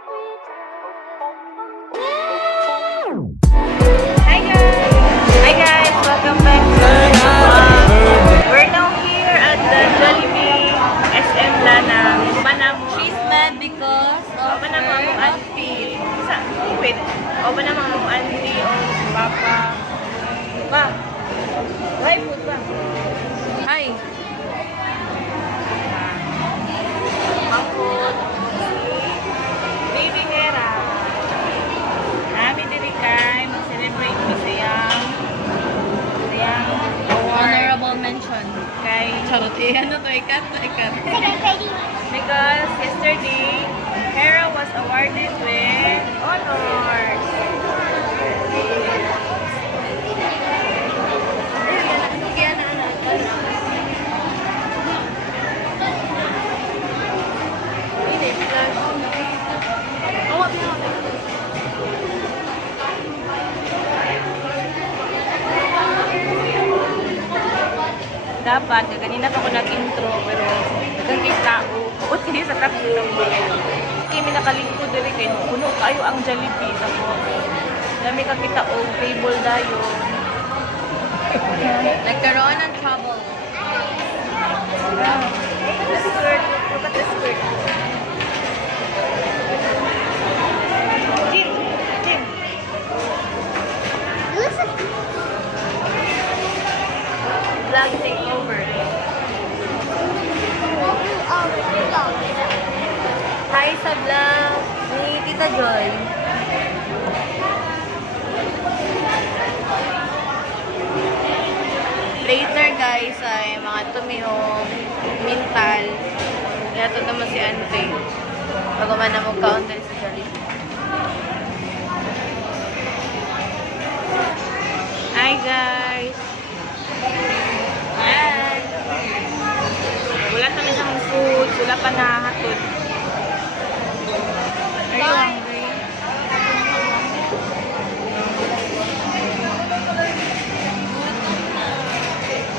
Hi guys! Welcome back to we're now here at the Jollibee SM Lanang. Banamo. She's mad because of Banamo her ang auntie. Wait. Banamo ang auntie o papa. Pa. Hi, food pa. Hi. Mangkot. Baby Hera. Nami diri kay mag-celebrate ko sayang award Honorable mention. kay Charot. Ano to? Ikat. because yesterday Hera was awarded with honors. Dapat, kanina pa ako nag-intro, pero nagkakit tao. Buti hindi sa taxi lang ba? Kami nakalingkod diri kay puno kayo ang Jollibee. Tapos, dami ka kita o table dayon. Nagkaroon ng trouble. The skirt. Look at the skirt. Jim! Jim! Vlog take over. Hi sa vlog ni Tita Joy. Later guys ay mga tumihong mintal. Yato naman si Ante. Bago man na mag-counter sa Jollibee. Hi guys! Hi! Wala naman siyang food. Wala pa nahatod. Are you hungry?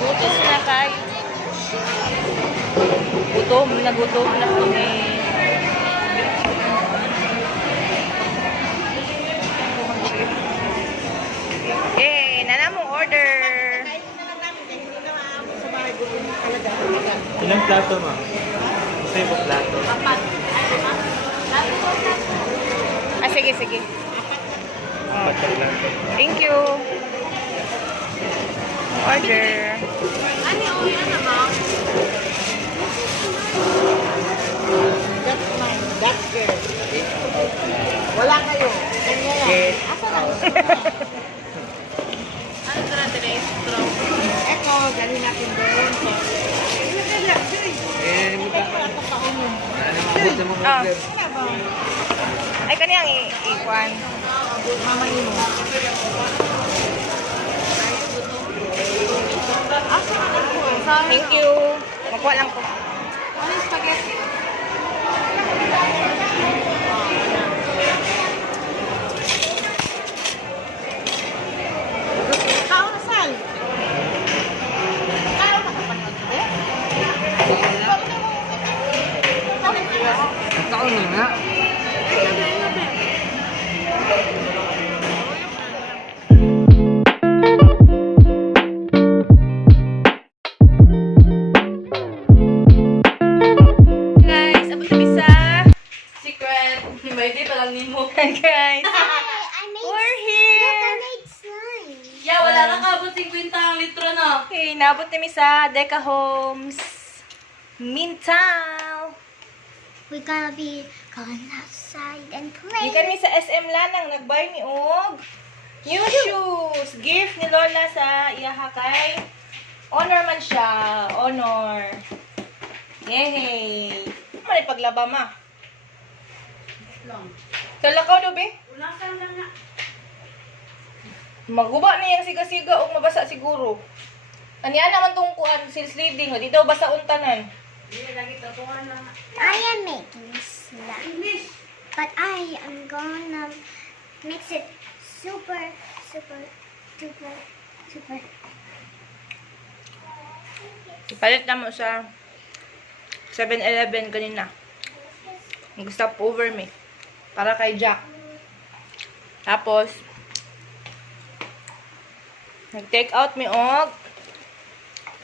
Gutom na kayo. Gutom na kami. Eh, nana mong order. Ilang plato, ma? Gusto yung plato? Sige, sige. Apat na plato. Thank you. Order. That's mine. That's girl. Wala kayo. Kanya yan. Okay. Asa na? Ano ito natin na strong? Eko, dali natin doon. Eh, mo ka. Ano mabot na mga Ah. order? Ay, kaniyang ikwan. Mamayin mo. Asa na ako? Thank you. Makuha lang ko. Ano yung spaghetti? Kao na, Sal. Kao na kapanood. Taon na nga. Guys, abot na bisa. Secret. May pa lang nimo. Hi guys. We're here. Yeah, wala nang kabot 50 ang litro na. Okay, naabot na sa Deca Homes. Mintal. We're gonna be going outside and play. Di kami sa SM Lanang nag-buy ni Og new shoes. Gift ni Lola sa iyaha kay honor man siya. Honor. Yay! Ano paglaba ma? Kalakaw do be? Maguba na yung siga-siga o mabasa siguro. Aniya naman tong kuan silsleading. Di daw basa untanan. I am making slime, but I am gonna mix it super, super, super, super. Ipalit na mo sa 7-Eleven kanina. Nag-stop over me. Para kay Jack. Tapos, nag-take out mi og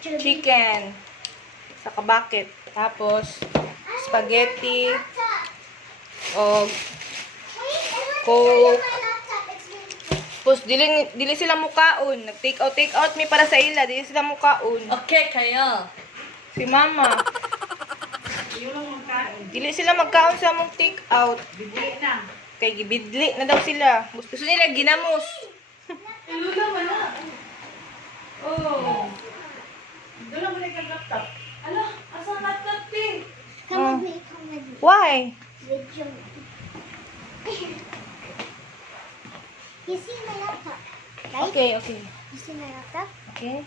chicken sa kabakit. Tapos, spaghetti og coke. Tapos, dili sila mukaon. Nag-take out mi para sa ila. Dili sila mukaon. Okay, kayo. Si mama. Dili sila magkaon sa mong take out. Kay gibidli na daw sila. Gusto nila ginamos. Ilula mo na. Oh. Dala mo na yung laptop. Ala, asan laptop din? Come with me, come with me. Why? With your You see my laptop, right? Okay. You see my laptop? Okay.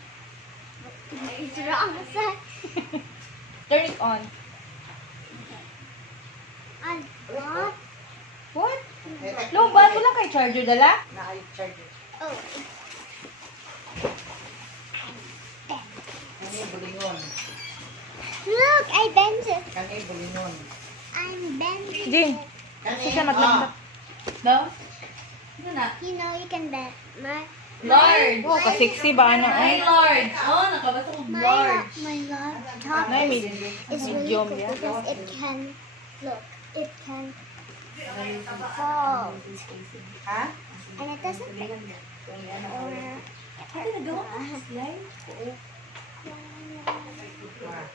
It's wrong side. Turn it on. On what? What? Low ba? Wala kay charger dala? Oh. Look, I bent it. I'm bending Jin. it. Kasi siya maglaktak. Daw? Ano na? You know you can bend my Lord. Oh, ka-sexy ba ano? Ay, Lord. Oh, nakabasa ko Lord. my laptop Nay, is, medium. is really Medium, cool yeah. because it can look. It can fold. And it doesn't fit.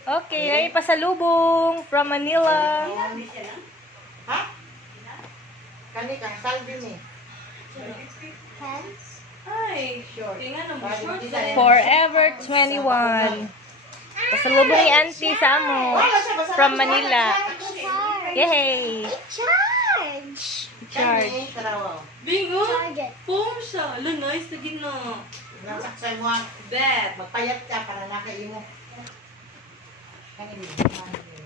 Okay, ay pasalubong from Manila. Pens. Ay, tingnan mo. Short sa Forever 21. Pasalubong ni Auntie sa amo from Manila. Charge. Yay! Charge. Charge. Bingo. Charge it. Foam siya. Ala, nice na gina. Nasaksan mo ang Bet. magpayat ka para nakain mo.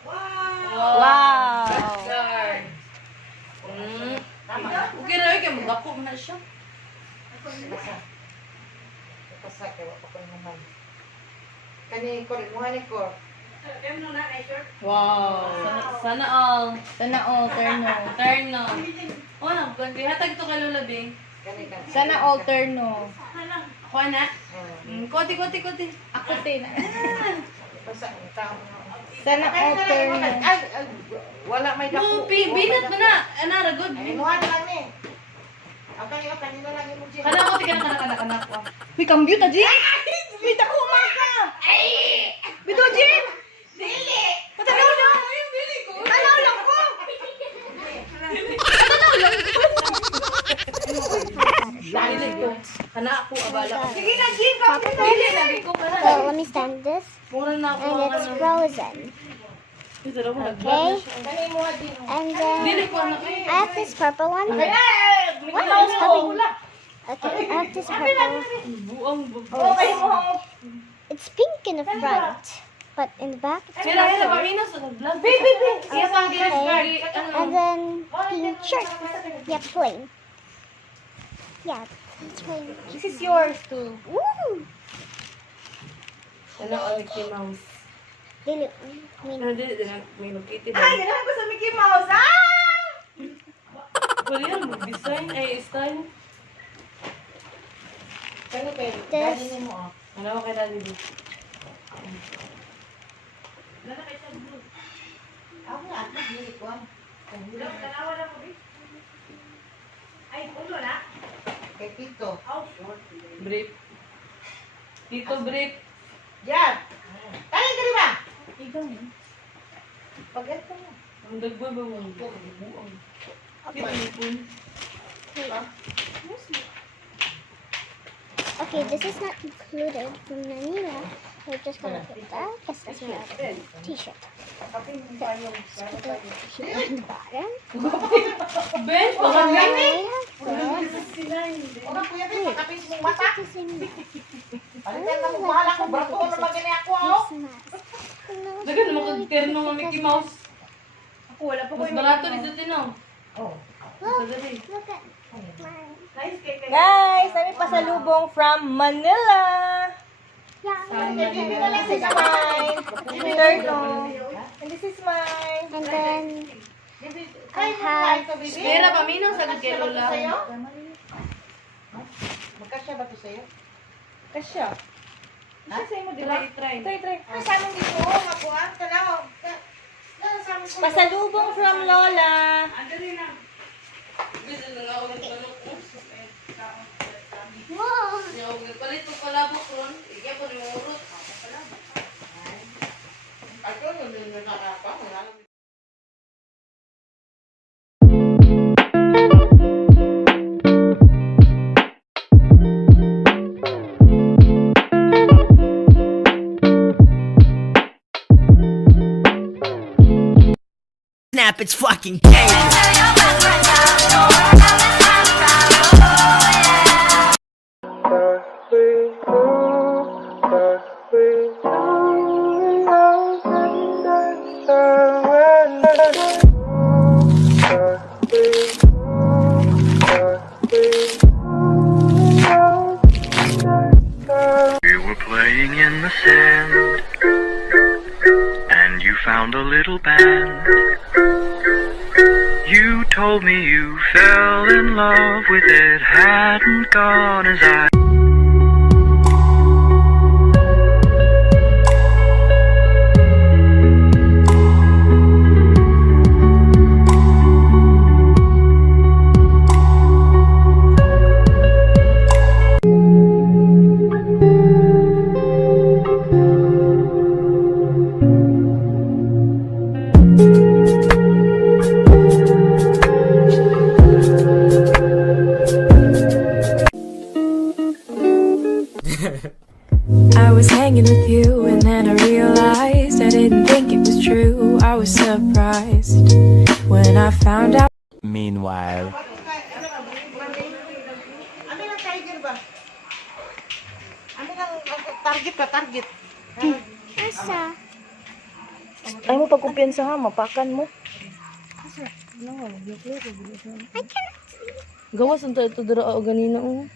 Wow! Lord. Tama. Okay na yun. Magapo mo na siya. Basa. Basa kaya wala ko naman. Kani kor, mo ni kor. Wow. Sana all. Sana all, turno. Terno. Oh, nagkundi. Hatag to kay Lola Bing. Kani ka. Sana all, turno. Ako na. Oh. Koti. Ako din. Basa ang tao mo. Sana all, turno. Ay, wala may No, binat mo na. Anara, good. Ay, mo na lang ni. Okay, kanina lang yung mujin. Kana ko, kana. Uy, cambio ta, Jin! Uy, dako umaga! Ay! Bito, Jin! Dili! Patanaw lang! Patanaw lang ko! Dili ko. Kana ako, abala ko. Sige na, Jin! Dili, lagi ko kana. So let me stand this, Mura na ako and ang it's ano. frozen. Ito na ko, Okay, nag-vlog na siya. and then Dili ko anak I have this purple one. Mickey What Mouse is ko! happening? Okay, I have this purple. Buang Okay mo! It's pink in the front, but in the back it's Sila, purple. Marina sa nag-vlog. Baby! Siya pang Okay. ano. And then pink shirt. Yeah, plain. Yeah, it's plain. This is yours too. Woo! Ano, Mickey Mouse. Dili, Ano, dili, may Kitty ba? Ay, ganahan ko sa Mickey Mouse! Ah! Wala yan, mag-design, ay, style. Kani kay This. dali mo ah. Ano, kay Daddy B. Ako nga, dili ko. Kay Tito. Brief. Tito, brief. Yan. Tali ka ba? Ikaw. Pagkat ko mo. Ang dagboy ba mo? Buang. Tipon. Okay, this is not included from Manila. We're just gonna put that because that's my other t-shirt. Kapin mo pa yung Put the t-shirt on the bottom. Ben, And baka then gani. we have this. Una kuya din, kapin mong mata. This is in Palitan na mo bahala ko. Brato na magani ako oh. Dagan naman kag terno nga Mickey Mouse. Ako, wala pa ko Mas barato dito tinaw. Oh. Look, Dali. look at mine. Guys, kami pasalubong from Manila! Yeah, This is mine. Turno. And this is mine. and then Kaya mo na ito, baby. Pera paminaw sa kay Magkasya ba Lola. to sa'yo? Magkasya ba to sa'yo? Kasya. Kasya sa'yo mo, di ba? Try. Try. Sa amin dito, makuhaan ka lang. Pasalubong from Lola. Wow. Palit ko palabok ron. Iya po ni urot. Snap, it's fucking game. We were playing in the sand, and you found a little band. You told me you fell in love with it, hadn't gone as I. I was hanging with you and then I realized I didn't think it was true. I was surprised when I found out. Meanwhile. Ano lang tiger ba? Ano lang target ba? Target. Asa? Ay mo pagkumpiyansa ha, mapakan mo. I cannot. Gawas ang ito dara o ganina o.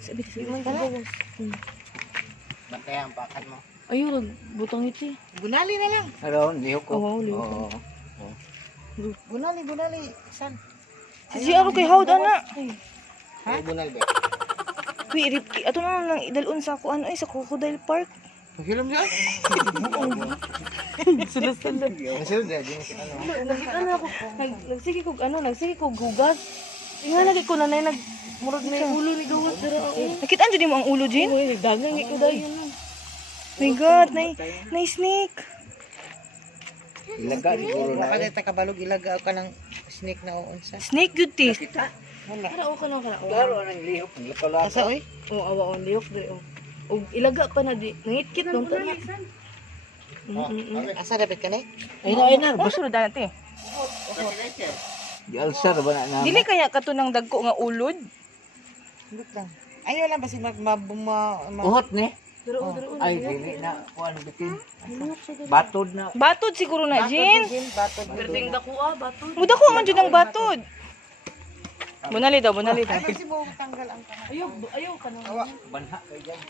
Sabi man gawas. Bantay ang pakan mo. Ayun, butang iti. Gunali na lang. Hello, lihok ko. Oo, lihok ko. Gunali. San? Si Aro kay Howd ana. Ha? Bunal ba? Kuy Ripki, ato na lang idalon sa ako ano ay sa Crocodile Park. Paghilom niya? Sula-sula. Masunod na, din si ano. Ano ako, nagsige kog hugas. Nga lagi ko nanay murag may ulo ni gawas dara ako. Nakita jud mo ang ulo Jin? Oo, nagdagang ikaw dayon. My God, nay snake. Ilaga siguro na. Baka dito kabalog ilaga ka ng snake na uunsa. Snake good tea. Wala. Para o kana. Klaro ang lihok. Lapalato. Asa oy? O awa on liok dre o. Og ilaga pa na di. Nangitkit nung ta. Asa dapat ka na? Ay na, basta na dati. Di ulcer ba na naman? Dili kaya kato ng dagko nga ulod? Look lang. Ayaw lang basi Uhot ni? Ay, dili na. Kuan bitin. Batod na. Batod siguro na, Jin. Batod. Perding dako bato. Mudako man jud ang batod. Bunali daw. Ay, kasi mo tanggal ang kana. Ayaw ka na. Banha kay dyan.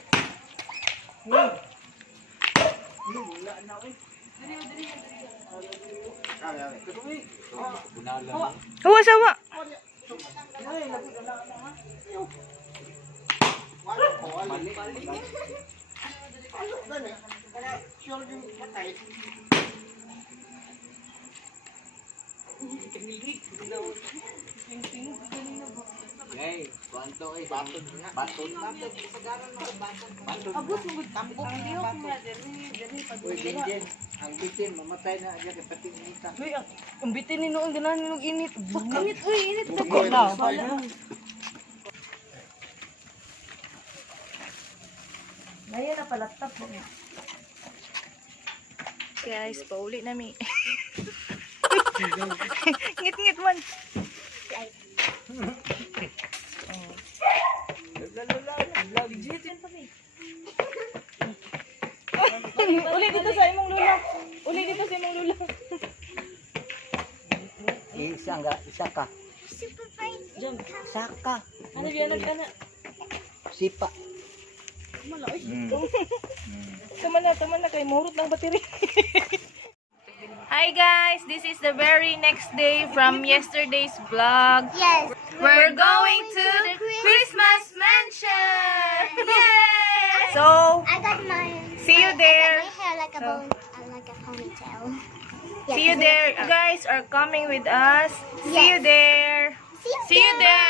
Awa sawa. Hey, kuanto ay batod na. Batod. Abot mo tambok ang lihok mo. Uy, Jinjin. Ang bitin, mamatay na. Diyan kay pati nita. Uy, ang bitin ni noong ganahan ni init. Init, uy, init. Dako na. Naya na palaptap mo. Guys, pauli na mi. Ngit-ngit man. Uli dito sa imong lula. Isa ka. Super fine. Saka. Ano biya nagkana? Sipa. Tama na kay mahurot ng battery. Hi guys, this is the very next day from yesterday's vlog. Yes. We're going to the Christmas mansion. Yay! So, I got my. see you there. I got my hair like a like a ponytail. Yeah, See you there. You guys are coming with us. See you Yes. there. See you See you there.